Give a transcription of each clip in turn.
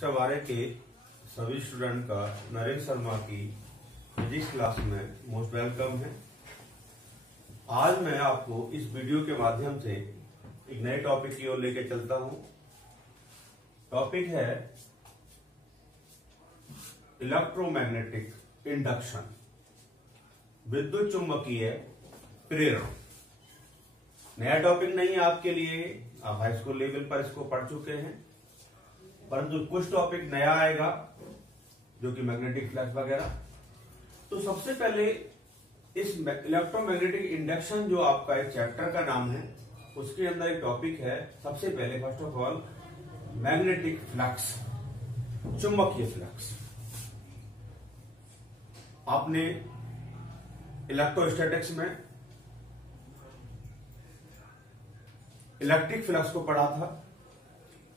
चवारे के सभी स्टूडेंट का नरेश शर्मा की फिजिक्स क्लास में मोस्ट वेलकम है। आज मैं आपको इस वीडियो के माध्यम से एक नए टॉपिक की ओर लेकर चलता हूं। टॉपिक है इलेक्ट्रोमैग्नेटिक इंडक्शन, विद्युत चुंबकीय प्रेरण। नया टॉपिक नहीं है आपके लिए, आप हाई स्कूल लेवल पर इसको पढ़ चुके हैं, परंतु कुछ टॉपिक नया आएगा जो कि मैग्नेटिक फ्लक्स वगैरह। तो सबसे पहले इस इलेक्ट्रोमैग्नेटिक इंडक्शन जो आपका एक चैप्टर का नाम है, उसके अंदर एक टॉपिक है। सबसे पहले first of all magnetic flux, चुंबकीय फ्लक्स। आपने इलेक्ट्रोस्टैटिक्स में इलेक्ट्रिक फ्लक्स को पढ़ा था।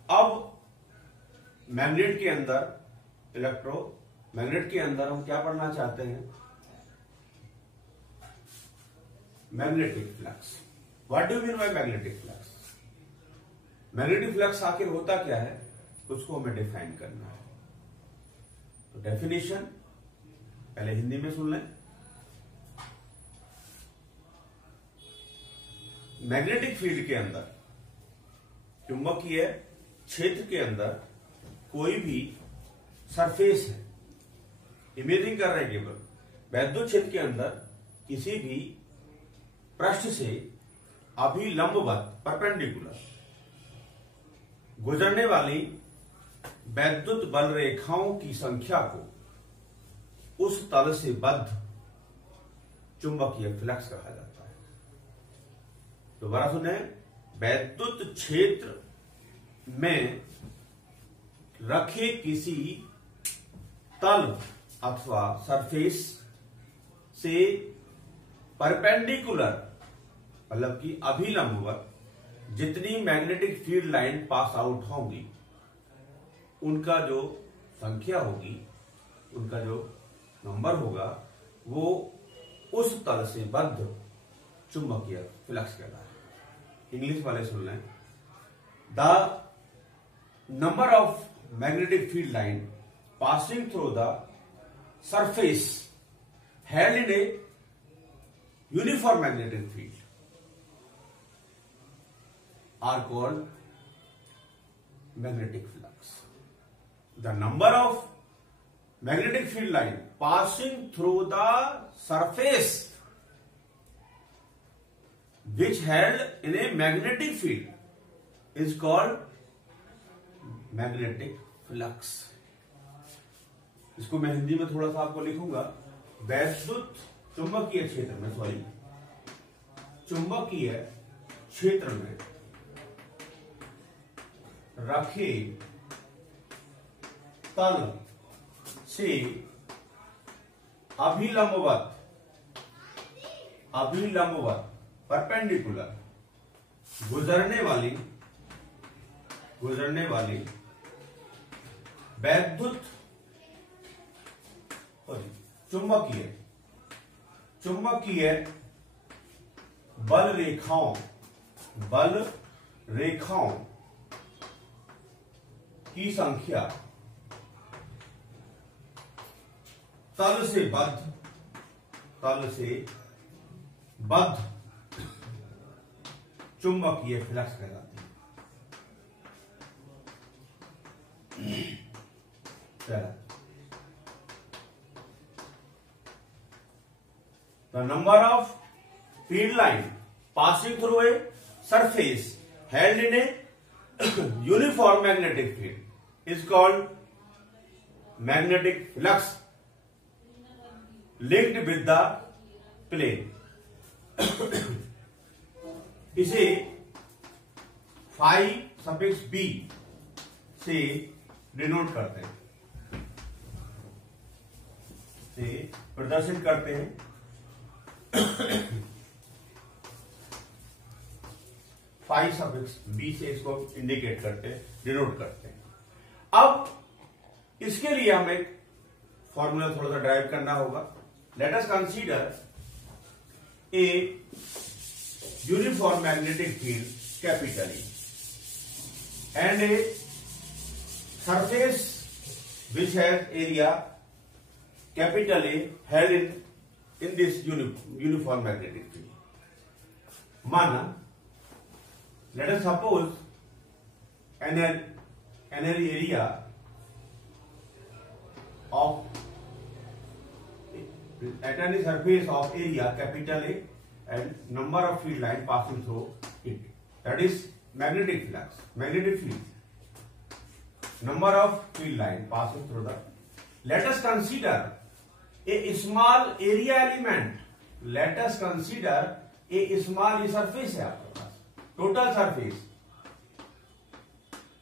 अब मैग्नेट के अंदर, इलेक्ट्रोमैग्नेट के अंदर हम क्या पढ़ना चाहते हैं? Magnetic flux. What do you mean by magnetic flux? Magnetic flux आखिर होता क्या है, उसको हमें डिफाइन करना है। तो डेफिनेशन पहले हिंदी में सुन लें। मैग्नेटिक फील्ड के अंदर, चुंबकीय क्षेत्र के अंदर कोई भी सरफेस है, इमेजिंग कर रहे हैं केवल, वैद्युत क्षेत्र के अंदर किसी भी पृष्ठ से अभिलंबवत परपेंडिकुलर गुजरने वाली वैद्युत बल रेखाओं की संख्या को उस तल से बद्ध चुंबकीय फ्लक्स कहा जाता है। दोबारा सुने, वैद्युत क्षेत्र में रखे किसी तल अथवा सरफेस से परपेंडिकुलर, मतलब कि अभिलंबवत जितनी magnetic field line pass out होंगी, उनका जो संख्या होगी, उनका जो नंबर होगा, वो उस तल से बद्ध चुंबकीय फ्लक्स कहलाता है। इंग्लिश वाले सुन लें। The number of magnetic field line passing through the surface held in a uniform magnetic field are called magnetic flux. The number of magnetic field line passing through the surface which held in a magnetic field is called magnetic flux. इसको मैं हिंदी में थोड़ा सा आपको लिखूंगा। वैद्युत चुंबकीय क्षेत्र में, चुंबकीय क्षेत्र में रखे तल से अभिलंबवत परपेंडिकुलर गुजरने वाली वैद्युत चुंबकीय बल रेखाओं की संख्या तल से बद्ध चुंबकीय फ्लक्स कहलाती है। The number of field line passing through a surface held in a uniform magnetic field is called magnetic flux linked with the plane. इसे phi suffix b से डिनोट करते हैं, से प्रदर्शित करते हैं। फाई सफिक्स बी से इसको इंडिकेट करते हैं, डिनोट करते हैं। अब इसके लिए हमें एक फॉर्मूला थोड़ा सा ड्राइव करना होगा। Let us consider a uniform magnetic field capital E and a surface which has area capital A held in this uniform magnetic field. माना, let us suppose an area of at any surface of area capital A and number of field line passing through it. That is magnetic flux, magnetic field. Number of field line passing through the. Let us consider a small area element. Let us consider a small surface है आपके पास, total surface.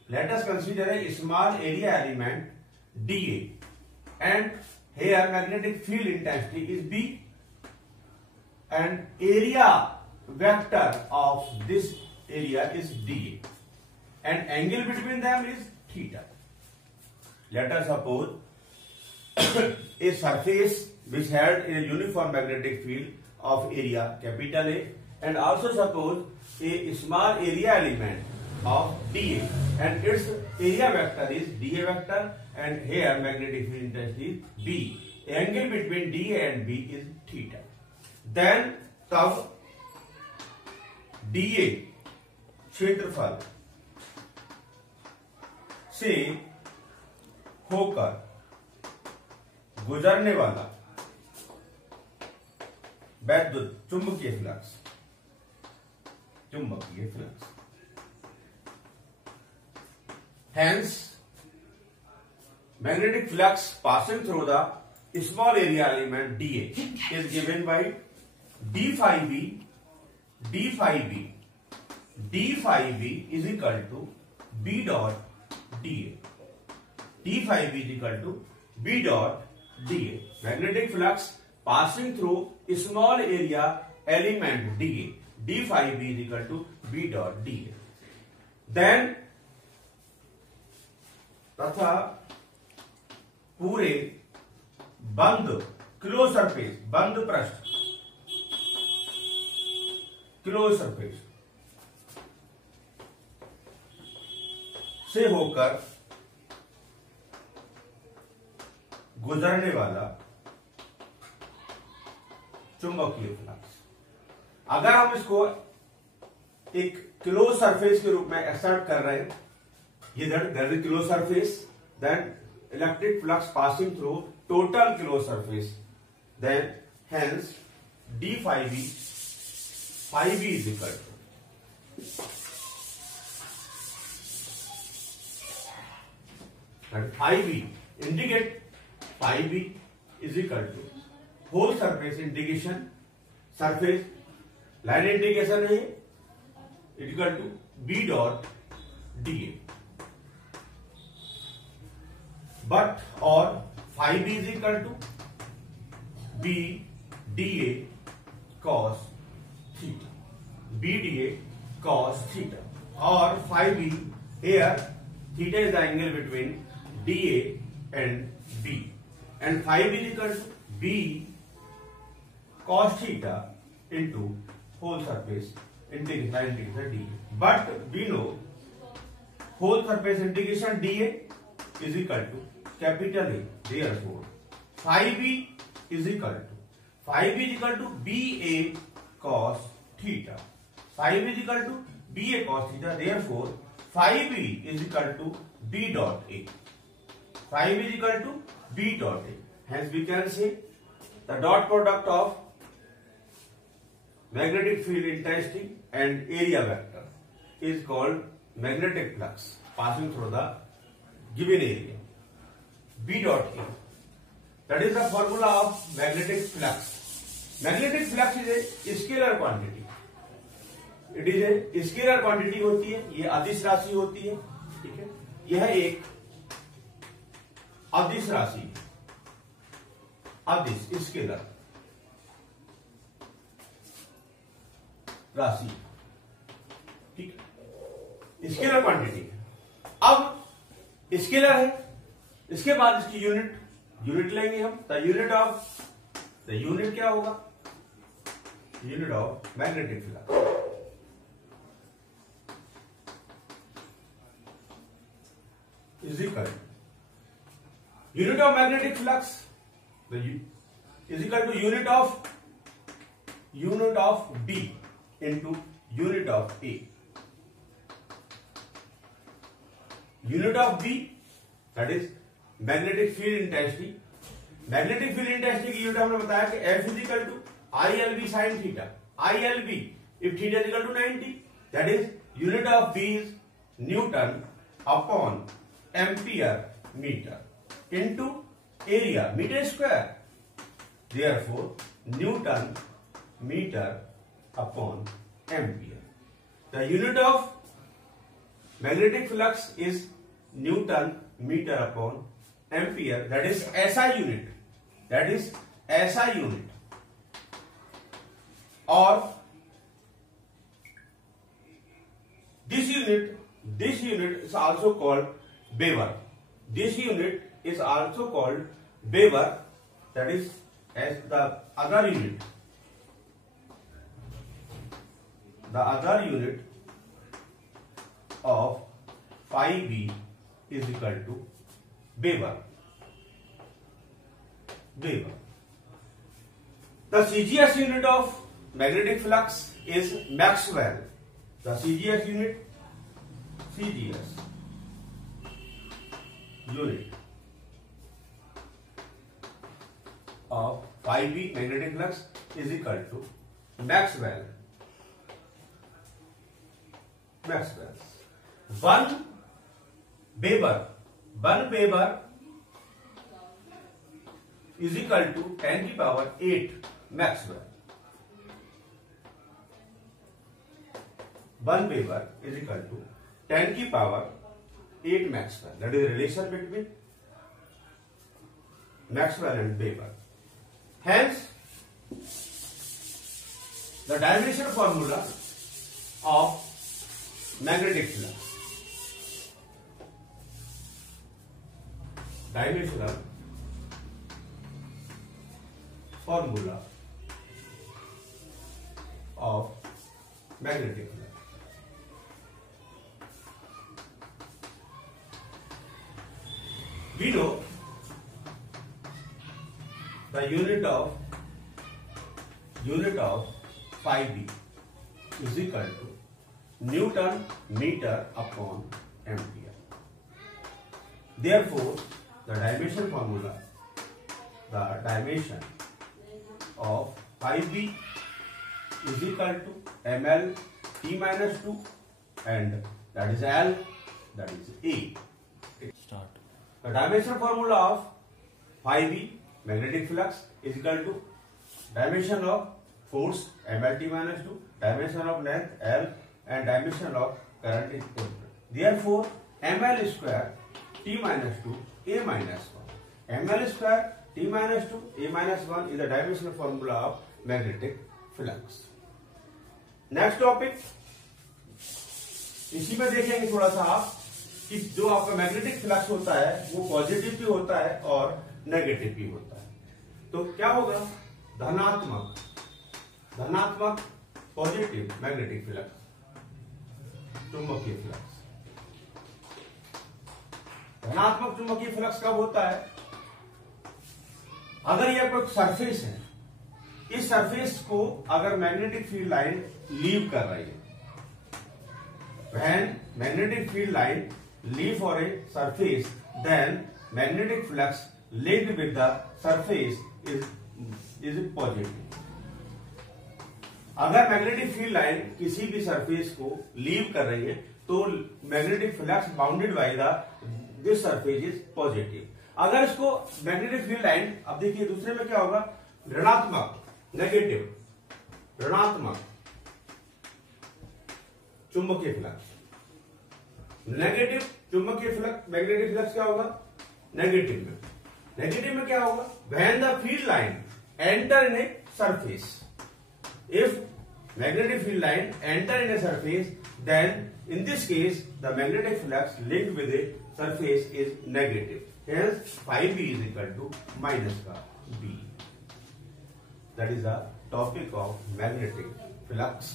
Let us consider a small area element dA, and here magnetic field intensity is B, and area vector of this area is dA, and angle between them is theta. Let us suppose a surface which had a uniform magnetic field of area capital A, and also suppose a small area element of dA, and its area vector is dA vector, and here magnetic field intensity is B. Angle between dA and B is theta. Then तब dA क्षेत्रफल से होकर गुजरने वाला वैद्युत चुंबकीय flux, hence magnetic flux passing through the small area element dA is given by d phi b is equal to b dot dA. d phi b is equal to b dot dA. Magnetic flux passing through small area element dA, d phi b is equal to b dot dA. Then तथा पूरे बंद close surface, बंद पृष्ठ, close surface से होकर गुजरने वाला चुंबकीय फ्लक्स. अगर हम इसको एक क्लोज सरफेस के रूप में एक्सेप्ट कर रहे हैं, ये there is closed surface, then electric flux passing through total closed surface, then hence d phi b is equal to, and phi b indicate phi b is equal to whole surface integration, surface line integration है, equal to b dot dA. But or phi b is equal to b dA cos theta, b dA cos theta, or phi b, here theta is the angle between dA and b, and phi b is equal to b cos theta into whole surface integration dA. But we know whole surface integration dA is equal to capital A. Therefore, phi b is equal to BA cos theta. Phi b is equal to BA cos theta. Therefore, phi b is equal to B dot A. Phi b is equal to B dot A. Hence, we can say the dot product of magnetic field intensity and area vector is called magnetic flux passing through the given area, B dot A. That is the formula of magnetic flux. Magnetic flux is a scalar quantity. It is a scalar quantity होती है, ये अदिश राशि होती है, ठीक है. यह एक अदिश राशि, अदिश स्केलर राशि, ठीक है, स्केलर क्वांटिटी. अब स्केलर है, इसके बाद इसकी यूनिट लेंगे हम. द यूनिट क्या होगा? Unit of magnetic flux. is equal to unit of magnetic flux is equal to unit of B into unit of A. Unit of B, that is magnetic field intensity. Magnetic field intensity की unit हमने बताया कि F is equal to ILB sin theta. ILB if theta is equal to 90, that is unit of B is Newton upon ampere meter into area meter square. Therefore Newton meter upon ampere. The unit of magnetic flux is Newton meter upon ampere. That is SI unit. That is SI unit. Or this unit is also called Weber. This unit is also called Weber. That is as the other unit. The other unit of phi b is equal to Weber. The CGS unit of magnetic flux is Maxwell. The CGS unit of phi b magnetic flux is equal to Maxwell. 1 Weber is equal to 10 की power 8 Maxwell. 1 Weber is equal to 10 की power 8 Maxwell. That is the relation between Maxwell and Weber. Hence, the dimension formula of magnetic flux. Dimensional formula of magnetic flux. We know the unit of phi b is equal to Newton meter upon ampere. Therefore, the dimension formula, the dimension of phi b is equal to ml t minus 2, and that is L, that is A. Start. The dimension formula of phi b magnetic flux is equal to dimension of force ml t minus 2, dimension of length L, and dimension of current is equal. Therefore, ml square t minus 2 a minus 1. ml square t minus 2 a minus 1 is the dimensional formula of magnetic flux. Next topic, इसी में देखेंगे थोड़ा सा आप कि जो आपका magnetic flux होता है वो पॉजिटिव भी होता है और नेगेटिव भी होता है. तो क्या होगा? धनात्मक पॉजिटिव मैग्नेटिक फ्लक्स, चुंबकीय फ्लक्स. धनात्मक चुंबकीय फ्लक्स कब होता है? अगर यह कोई सरफेस है, इस सरफेस को अगर मैग्नेटिक फील्ड लाइन लीव कर रही है, when magnetic field line leave for a surface, then magnetic flux linked with the surface is positive. अगर मैग्नेटिक फील्ड लाइन किसी भी सरफेस को लीव कर रही है तो magnetic flux bounded by this surface is positive. अगर इसको मैग्नेटिक फील्ड लाइन, अब देखिए दूसरे में क्या होगा, ऋणात्मक चुंबकीय फ्लक्स, नेगेटिव चुंबकीय फ्लक्स, मैग्नेटिक फ्लक्स क्या होगा? नेगेटिव में क्या होगा? When the field line enter in a surface, if magnetic field line enter in a surface, then in this case the magnetic flux linked with a surface is negative. Hence phi b is equal to minus का b. That is the topic of magnetic flux.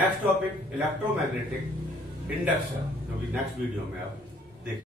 Next topic, electromagnetic induction, जो कि next video में आप